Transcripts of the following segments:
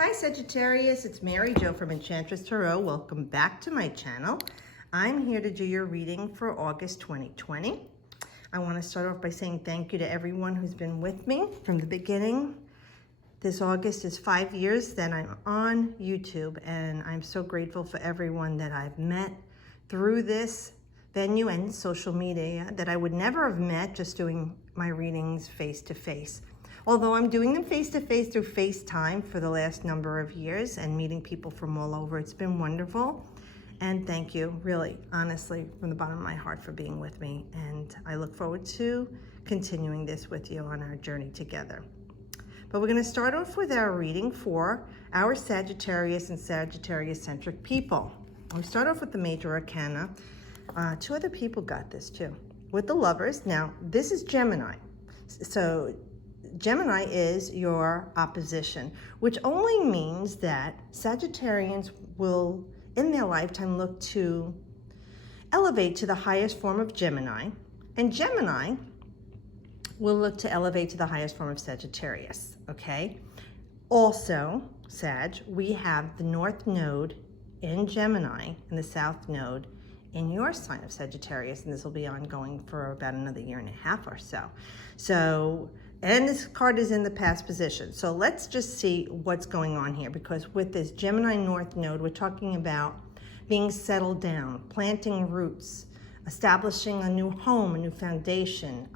Hi Sagittarius, it's Mary Jo from Enchantress Tarot. Welcome back to my channel. I'm here to do your reading for August 2020. I want to start off by saying thank you to everyone who's been with me from the beginning. This August is 5 years that I'm on YouTube, and I'm so grateful for everyone that I've met through this venue and social media that I would never have met just doing my readings face to face. Although I'm doing them face-to-face through FaceTime for the last number of years and meeting people from all over. It's been wonderful. And thank you, really, honestly, from the bottom of my heart for being with me. And I look forward to continuing this with you on our journey together. But we're going to start off with our reading for our Sagittarius and Sagittarius-centric people. We start off with the major arcana. Two other people got this too. With the Lovers. Now, this is Gemini. So Gemini is your opposition, which only means that Sagittarians will, in their lifetime, look to elevate to the highest form of Gemini, and Gemini will look to elevate to the highest form of Sagittarius, okay? Also, Sag, we have the North Node in Gemini and the South Node in your sign of Sagittarius, and this will be ongoing for about another year and a half or so. And this card is in the past position. So let's just see what's going on here, because with this Gemini North Node, we're talking about being settled down, planting roots, establishing a new home, a new foundation,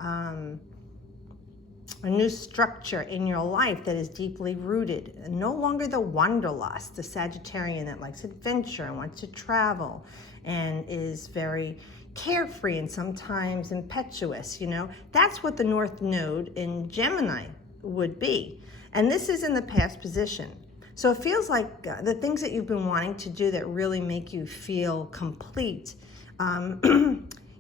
a new structure in your life that is deeply rooted. No longer the wanderlust, the Sagittarian that likes adventure and wants to travel and is very carefree and sometimes impetuous, you know. That's what the North Node in Gemini would be. And this is in the past position. So it feels like the things that you've been wanting to do that really make you feel complete,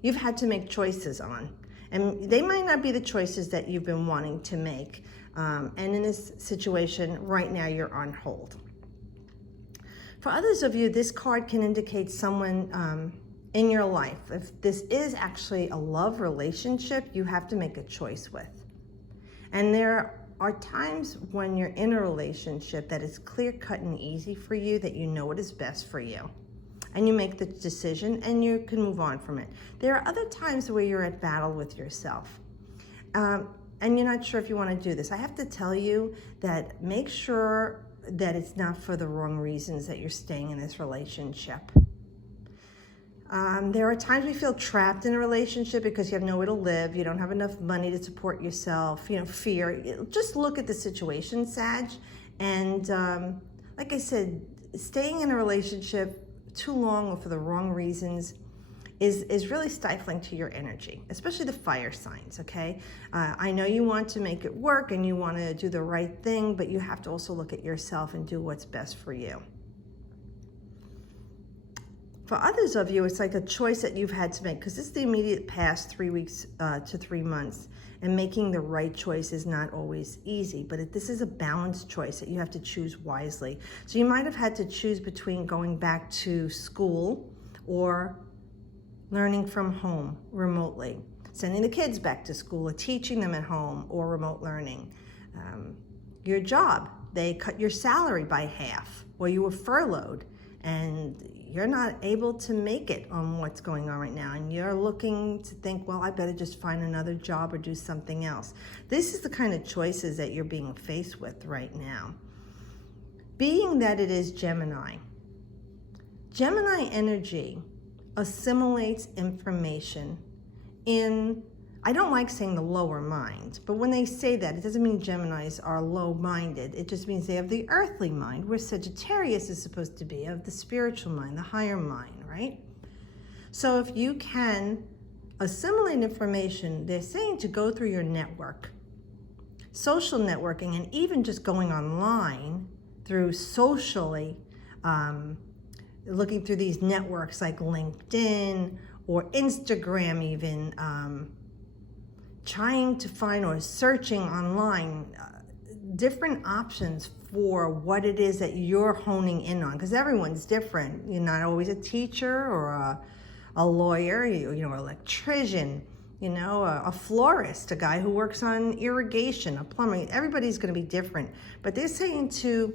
you've had to make choices on. And they might not be the choices that you've been wanting to make. And in this situation, right now, you're on hold. For others of you, this card can indicate someone in your life. If this is actually a love relationship, you have to make a choice with. And there are times when you're in a relationship that is clear-cut and easy for you, that you know what is best for you. And you make the decision and you can move on from it. There are other times where you're at battle with yourself. And you're not sure if you want to do this. I have to tell you that make sure that it's not for the wrong reasons that you're staying in this relationship. There are times we feel trapped in a relationship because you have nowhere to live, you don't have enough money to support yourself, you know, fear. Just look at the situation, Sag. And like I said, staying in a relationship too long or for the wrong reasons is really stifling to your energy, especially the fire signs, okay? I know you want to make it work and you want to do the right thing, but you have to also look at yourself and do what's best for you. For others of you, it's like a choice that you've had to make, because this is the immediate past 3 weeks to 3 months, and making the right choice is not always easy, but this is a balanced choice that you have to choose wisely. So you might have had to choose between going back to school or learning from home remotely, sending the kids back to school or teaching them at home, or remote learning. Your job, they cut your salary by half, or you were furloughed, and you're not able to make it on what's going on right now, and you're looking to think, well, I better just find another job or do something else. This is the kind of choices that you're being faced with right now. Being that it is Gemini energy assimilates information in, I don't like saying the lower mind, but when they say that, it doesn't mean Geminis are low-minded. It just means they have the earthly mind, where Sagittarius is supposed to be of the spiritual mind, the higher mind, right? So if you can assimilate information, they're saying to go through your network, social networking, and even just going online through socially, looking through these networks like LinkedIn or Instagram even, trying to find or searching online different options for what it is that you're honing in on, because everyone's different. You're not always a teacher or a lawyer, you know, an electrician, you know, a florist, a guy who works on irrigation, a plumber. Everybody's going to be different, but they're saying to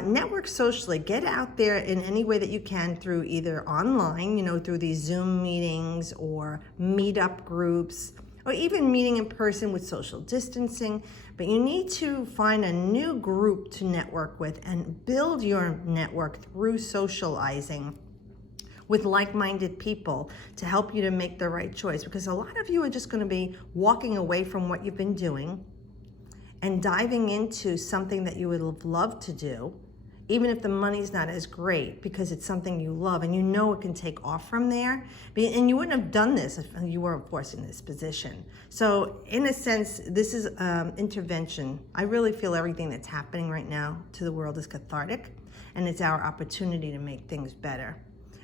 Network socially. Get out there in any way that you can through either online, through these Zoom meetings or meetup groups, or even meeting in person with social distancing. But you need to find a new group to network with and build your network through socializing with like-minded people to help you to make the right choice. Because a lot of you are just going to be walking away from what you've been doing and diving into something that you would have loved to do, even if the money's not as great, because it's something you love and it can take off from there. And you wouldn't have done this if you weren't forced in this position. So in a sense, this is intervention. I really feel everything that's happening right now to the world is cathartic, and it's our opportunity to make things better.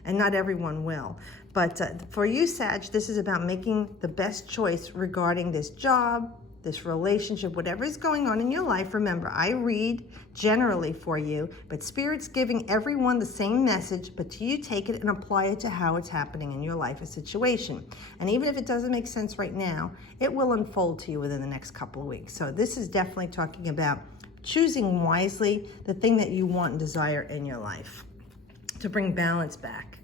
And not everyone will. But for you, Sag, this is about making the best choice regarding this job, this relationship, whatever is going on in your life. Remember, I read generally for you, but Spirit's giving everyone the same message, but you take it and apply it to how it's happening in your life, a situation. And even if it doesn't make sense right now, it will unfold to you within the next couple of weeks. So this is definitely talking about choosing wisely the thing that you want and desire in your life to bring balance back.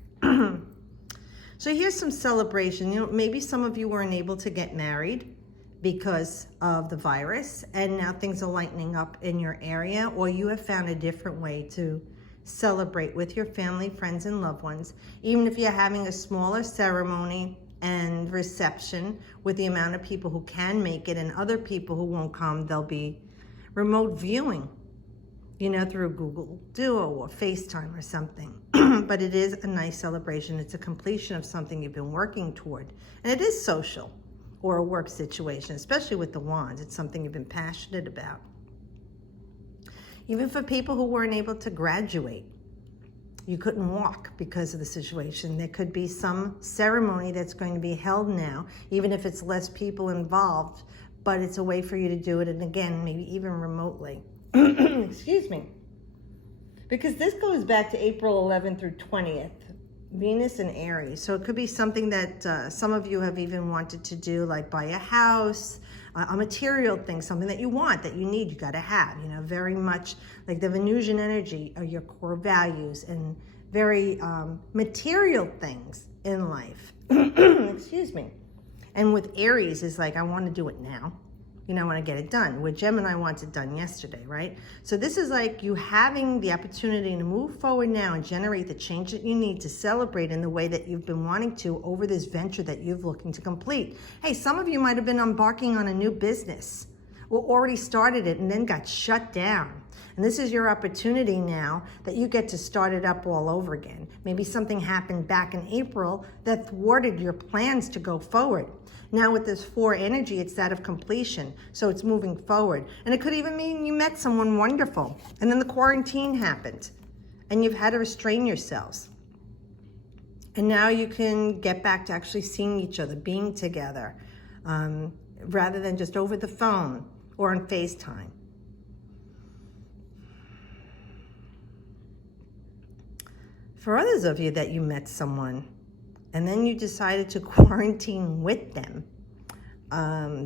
So here's some celebration. Maybe some of you weren't able to get married because of the virus, and now things are lightening up in your area, or you have found a different way to celebrate with your family, friends, and loved ones. Even if you're having a smaller ceremony and reception with the amount of people who can make it and other people who won't come, they'll be remote viewing, through Google Duo or FaceTime or something. But it is a nice celebration. It's a completion of something you've been working toward, and it is social, or a work situation, especially with the wands. It's something you've been passionate about. Even for people who weren't able to graduate, you couldn't walk because of the situation. There could be some ceremony that's going to be held now, even if it's less people involved, but it's a way for you to do it, and again, maybe even remotely. Excuse me. Because this goes back to April 11th through 20th. Venus and Aries. So it could be something that some of you have even wanted to do, like buy a house, a material thing, something that you want, that you need, you got to have, very much like the Venusian energy are your core values and very material things in life. Excuse me. And with Aries is like, I want to do it now. I want to get it done. With Gemini wants it done yesterday, right? So this is like you having the opportunity to move forward now and generate the change that you need to celebrate in the way that you've been wanting to over this venture that you're looking to complete. Hey, some of you might have been embarking on a new business or already started it and then got shut down. And this is your opportunity now that you get to start it up all over again. Maybe something happened back in April that thwarted your plans to go forward. Now with this 4 energy, it's that of completion. So it's moving forward. And it could even mean you met someone wonderful. And then the quarantine happened. And you've had to restrain yourselves. And now you can get back to actually seeing each other, being together, rather than just over the phone or on FaceTime. For others of you that you met someone and then you decided to quarantine with them,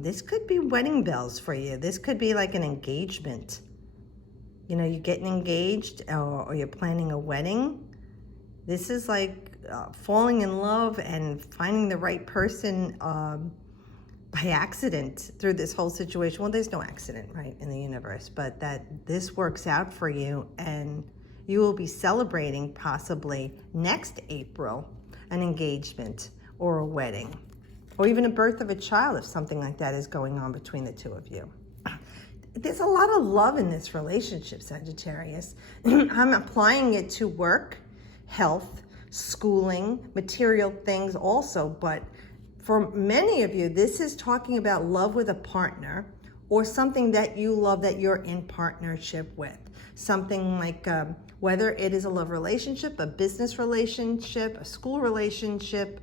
this could be wedding bells for you. This could be like an engagement. You're getting engaged or you're planning a wedding. This is like falling in love and finding the right person by accident through this whole situation. Well, there's no accident, right, in the universe, but that this works out for you, and you will be celebrating possibly next April an engagement or a wedding, or even a birth of a child if something like that is going on between the two of you. There's a lot of love in this relationship, Sagittarius. I'm applying it to work, health, schooling, material things also, but for many of you, this is talking about love with a partner or something that you love that you're in partnership with. Something like whether it is a love relationship, a business relationship, a school relationship,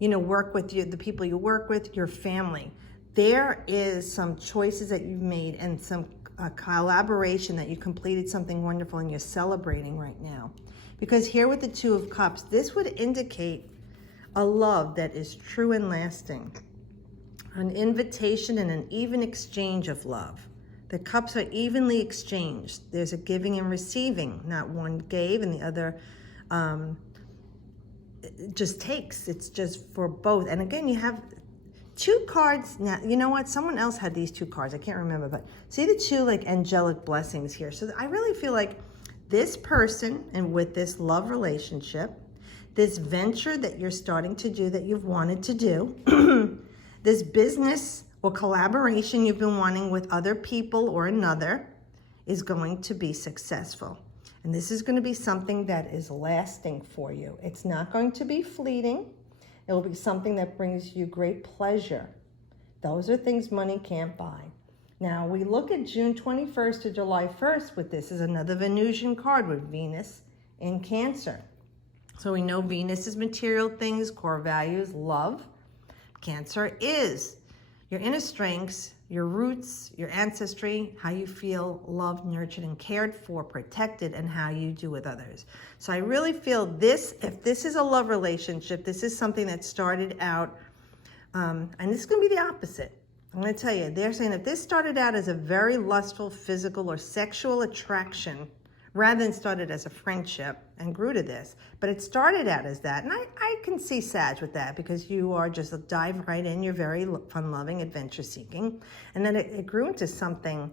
work with you, the people you work with, your family. There is some choices that you've made and some collaboration that you completed something wonderful and you're celebrating right now. Because here with the 2 of Cups, this would indicate a love that is true and lasting. An invitation and an even exchange of love. The cups are evenly exchanged. There's a giving and receiving. Not one gave and the other just takes. It's just for both. And again, you have two cards. Now, you know what? Someone else had these two cards. I can't remember, but see the two like angelic blessings here. So I really feel like this person and with this love relationship, this venture that you're starting to do that you've wanted to do, this business or collaboration you've been wanting with other people or another is going to be successful. And this is going to be something that is lasting for you. It's not going to be fleeting. It will be something that brings you great pleasure. Those are things money can't buy. Now, we look at June 21st to July 1st with this is another Venusian card with Venus in Cancer. So we know Venus is material things, core values, love. Cancer is your inner strengths, your roots, your ancestry, how you feel loved, nurtured, and cared for, protected, and how you do with others. So I really feel this, if this is a love relationship, this is something that started out, and this is going to be the opposite. I'm going to tell you, they're saying if this started out as a very lustful, physical, or sexual attraction, rather than started as a friendship and grew to this, but it started out as that. And I can see Sag with that because you are just a dive right in. You're very fun-loving, adventure-seeking. And then it grew into something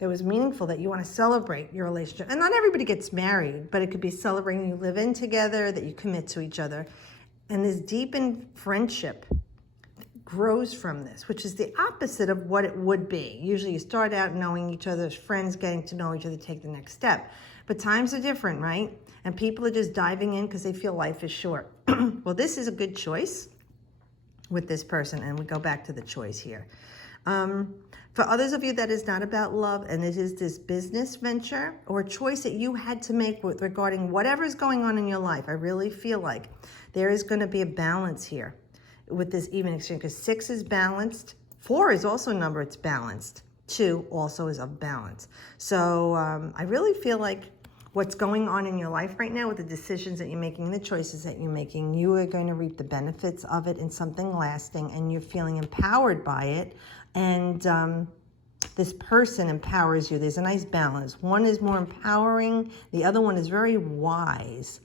that was meaningful that you want to celebrate your relationship. And not everybody gets married, but it could be celebrating you live in together, that you commit to each other. And this deepened friendship grows from this, which is the opposite of what it would be. Usually you start out knowing each other as friends, getting to know each other, take the next step. But times are different, right? And people are just diving in because they feel life is short. Well, this is a good choice with this person, and we go back to the choice here. For others of you, that is not about love, and it is this business venture or a choice that you had to make with regarding whatever's going on in your life. I really feel like there is going to be a balance here with this even exchange, because 6 is balanced. 4 is also a number, it's balanced. 2 also is of balance. So I really feel like what's going on in your life right now with the decisions that you're making, the choices that you're making, you are going to reap the benefits of it in something lasting, and you're feeling empowered by it. And this person empowers you. There's a nice balance. One is more empowering. The other one is very wise.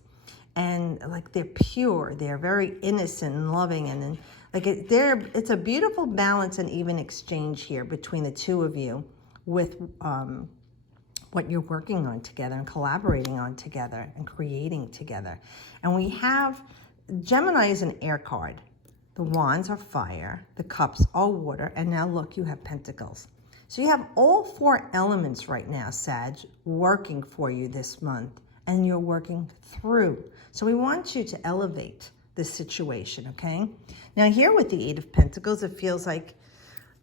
And like they're pure, they're very innocent and loving, and then like it's a beautiful balance and even exchange here between the two of you with what you're working on together and collaborating on together and creating together. And we have Gemini is an air card. The wands are fire, the cups are water, and now look, you have pentacles. So you have all 4 elements right now, Sag, working for you this month, and you're working through. So we want you to elevate this situation, okay? Now here with the 8 of Pentacles, it feels like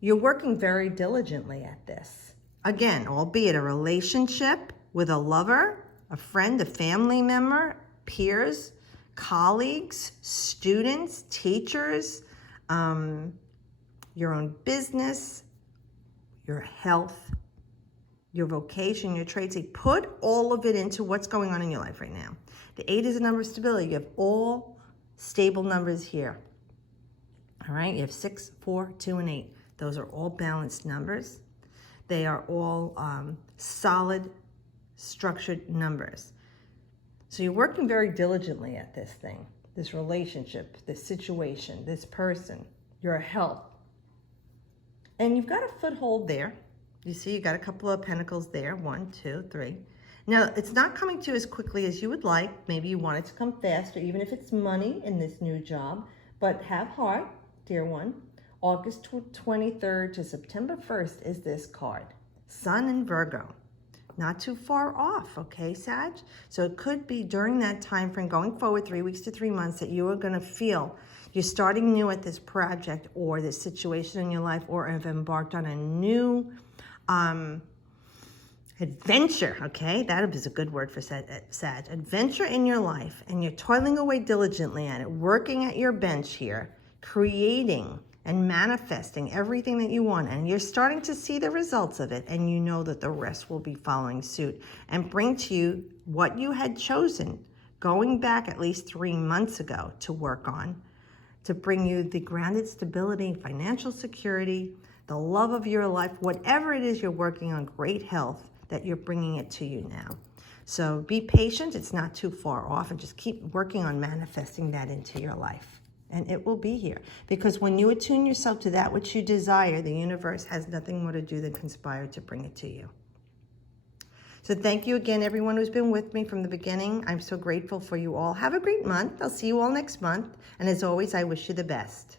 you're working very diligently at this. Again, albeit a relationship with a lover, a friend, a family member, peers, colleagues, students, teachers, your own business, your health, your vocation, your trade. So put all of it into what's going on in your life right now. The 8 is a number of stability. You have all stable numbers here. All right, you have 6, 4, 2, and 8. Those are all balanced numbers. They are all solid, structured numbers. So you're working very diligently at this thing, this relationship, this situation, this person, your health. And you've got a foothold there. You see, you got a couple of pentacles there. 1, 2, 3. Now, it's not coming to you as quickly as you would like. Maybe you want it to come faster, even if it's money in this new job. But have heart, dear one. August 23rd to September 1st is this card. Sun in Virgo. Not too far off, okay, Sag? So it could be during that time frame, going forward 3 weeks to 3 months, that you are going to feel you're starting new at this project or this situation in your life, or have embarked on a new adventure, okay? That is a good word for Sag. Adventure in your life, and you're toiling away diligently at it, working at your bench here, creating and manifesting everything that you want, and you're starting to see the results of it, and you know that the rest will be following suit and bring to you what you had chosen going back at least 3 months ago to work on, to bring you the grounded stability, financial security, the love of your life, whatever it is you're working on, great health, that you're bringing it to you now. So be patient. It's not too far off, and just keep working on manifesting that into your life. And it will be here. Because when you attune yourself to that which you desire, the universe has nothing more to do than conspire to bring it to you. So thank you again, everyone who's been with me from the beginning. I'm so grateful for you all. Have a great month. I'll see you all next month. And as always, I wish you the best.